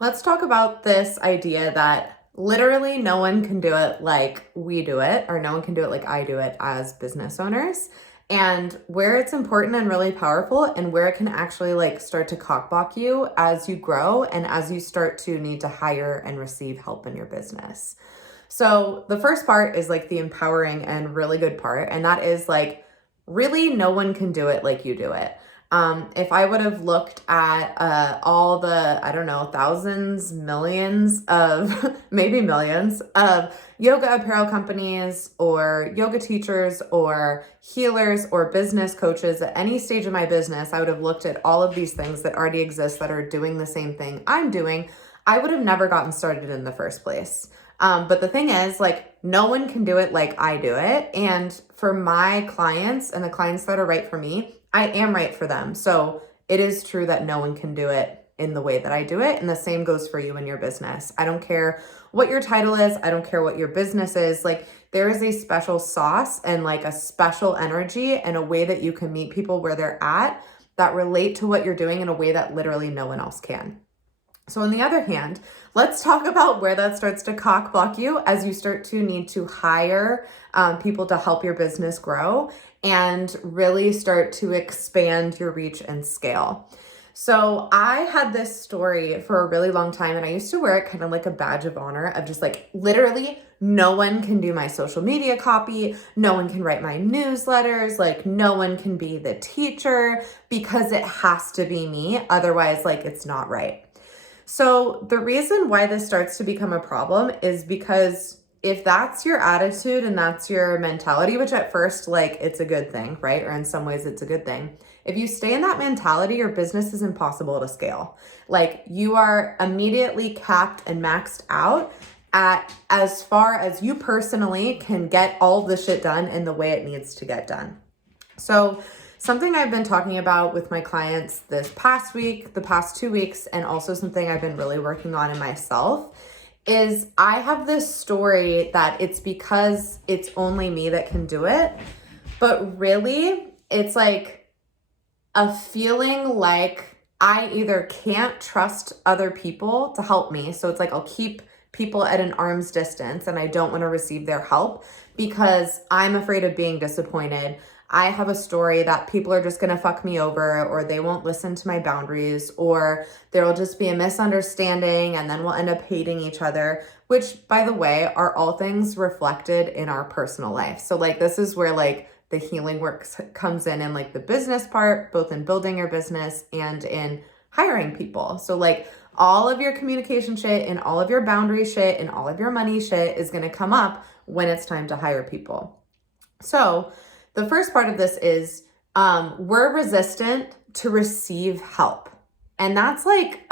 Let's talk about this idea that literally no one can do it like we do it, or no one can do it like I do it as business owners, and where it's important and really powerful, and where it can actually like start to cockblock you as you grow and as you start to need to hire and receive help in your business. So the first part is like the empowering and really good part, and that is like really no one can do it like you do it. If I would have looked at all the, I don't know, thousands, millions of, maybe millions of yoga apparel companies or yoga teachers or healers or business coaches at any stage of my business, I would have looked at all of these things that already exist that are doing the same thing I'm doing. I would have never gotten started in the first place. But the thing is, like, no one can do it like I do it. And for my clients and the clients that are right for me, I am right for them. So it is true that no one can do it in the way that I do it. And the same goes for you in your business. I don't care what your title is. I don't care what your business is. Like, there is a special sauce and like a special energy and a way that you can meet people where they're at that relate to what you're doing in a way that literally no one else can. So on the other hand, let's talk about where that starts to cock block you as you start to need to hire people to help your business grow and really start to expand your reach and scale. So I had this story for a really long time, and I used to wear it kind of like a badge of honor of just like literally no one can do my social media copy, no one can write my newsletters, like no one can be the teacher because it has to be me. Otherwise, like it's not right. So the reason why this starts to become a problem is because if that's your attitude and that's your mentality, which at first, like, it's a good thing, right? Or in some ways it's a good thing. If you stay in that mentality, your business is impossible to scale. Like, you are immediately capped and maxed out at as far as you personally can get all the shit done in the way it needs to get done. So something I've been talking about with my clients this past week, the past 2 weeks, and also something I've been really working on in myself is I have this story that it's because it's only me that can do it. But really, it's like a feeling like I either can't trust other people to help me. So it's like I'll keep people at an arm's distance and I don't want to receive their help because I'm afraid of being disappointed. I have a story that people are just going to fuck me over, or they won't listen to my boundaries, or there will just be a misunderstanding and then we'll end up hating each other, which, by the way, are all things reflected in our personal life. So like, this is where like the healing work comes in like the business part, both in building your business and in hiring people. So like all of your communication shit and all of your boundary shit and all of your money shit is going to come up when it's time to hire people. So the first part of this is we're resistant to receive help. And that's like,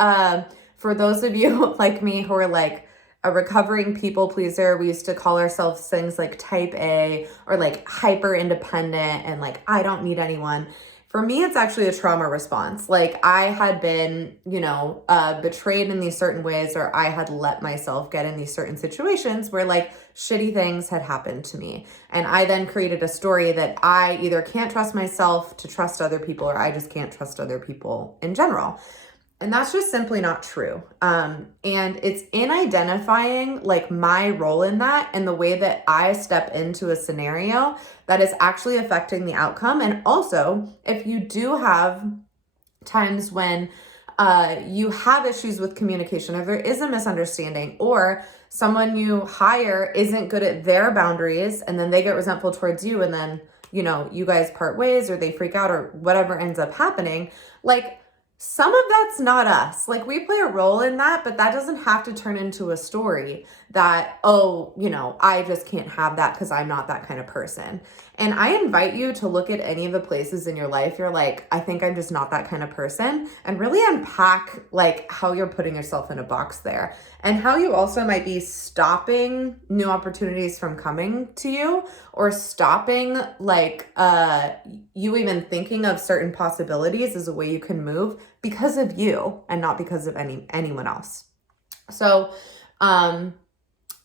for those of you like me who are like a recovering people pleaser, we used to call ourselves things like type A or like hyper independent and like, I don't need anyone. For me, it's actually a trauma response. Like I had been, betrayed in these certain ways, or I had let myself get in these certain situations where like shitty things had happened to me. And I then created a story that I either can't trust myself to trust other people, or I just can't trust other people in general. And that's just simply not true. And it's in identifying like my role in that and the way that I step into a scenario that is actually affecting the outcome. And also, if you do have times when you have issues with communication, or there is a misunderstanding, or someone you hire isn't good at their boundaries and then they get resentful towards you, and then, you guys part ways or they freak out or whatever ends up happening, like, some of that's not us. Like we play a role in that, but that doesn't have to turn into a story that, I just can't have that because I'm not that kind of person. And I invite you to look at any of the places in your life you're like, I think I'm just not that kind of person, and really unpack like how you're putting yourself in a box there, and how you also might be stopping new opportunities from coming to you, or stopping like you even thinking of certain possibilities as a way you can move because of you and not because of anyone else. So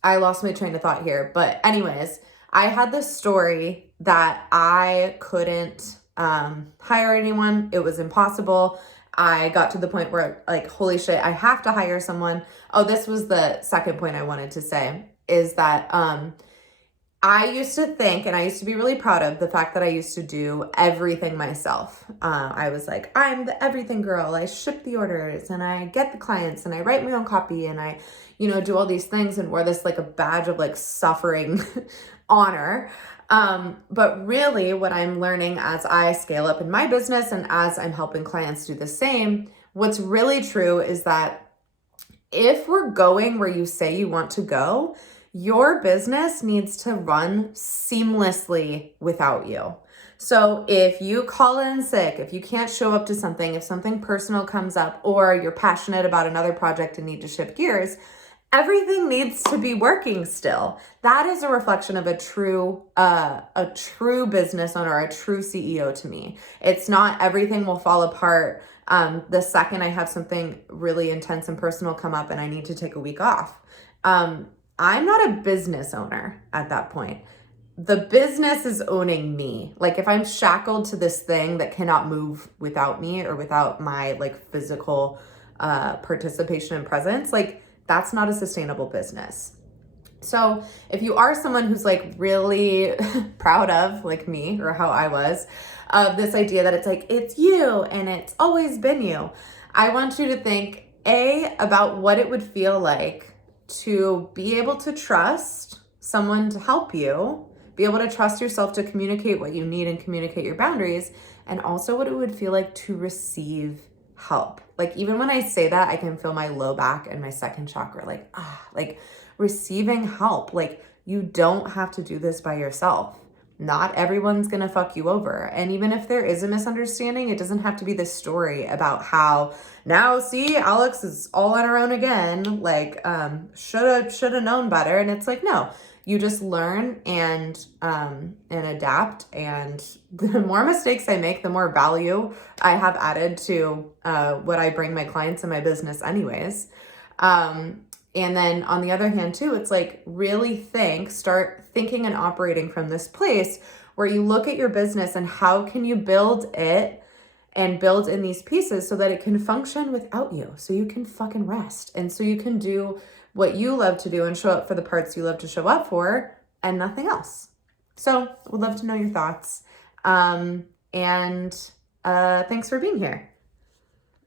I lost my train of thought here, but anyways, I had this story that I couldn't hire anyone. It was impossible. I got to the point where like, holy shit, I have to hire someone. Oh, this was the second point I wanted to say, is that I used to think, and I used to be really proud of the fact that I used to do everything myself. I was like, I'm the everything girl. I ship the orders and I get the clients and I write my own copy and I, do all these things and wore this like a badge of like suffering honor. But really what I'm learning as I scale up in my business and as I'm helping clients do the same, what's really true is that if we're going where you say you want to go, your business needs to run seamlessly without you. So if you call in sick, if you can't show up to something, if something personal comes up, or you're passionate about another project and need to shift gears, everything needs to be working still. That is a reflection of a true business owner, a true CEO to me. It's not everything will fall apart the second I have something really intense and personal come up and I need to take a week off. I'm not a business owner at that point. The business is owning me. Like if I'm shackled to this thing that cannot move without me or without my like physical participation and presence, like that's not a sustainable business. So if you are someone who's like really proud of, like me or how I was, of this idea that it's like, it's you and it's always been you, I want you to think about what it would feel like to be able to trust someone to help you, be able to trust yourself to communicate what you need and communicate your boundaries, and also what it would feel like to receive help. Like even when I say that, I can feel my low back and my second chakra, like receiving help. Like you don't have to do this by yourself. Not everyone's gonna fuck you over. And even if there is a misunderstanding, it doesn't have to be this story about how now see Alex is all on her own again, like shoulda known better. And it's like, no, you just learn and adapt. And the more mistakes I make, the more value I have added to what I bring my clients and my business anyways. And then on the other hand too, it's like really start thinking and operating from this place where you look at your business and how can you build it and build in these pieces so that it can function without you, so you can fucking rest. And so you can do what you love to do and show up for the parts you love to show up for and nothing else. So would love to know your thoughts. And thanks for being here.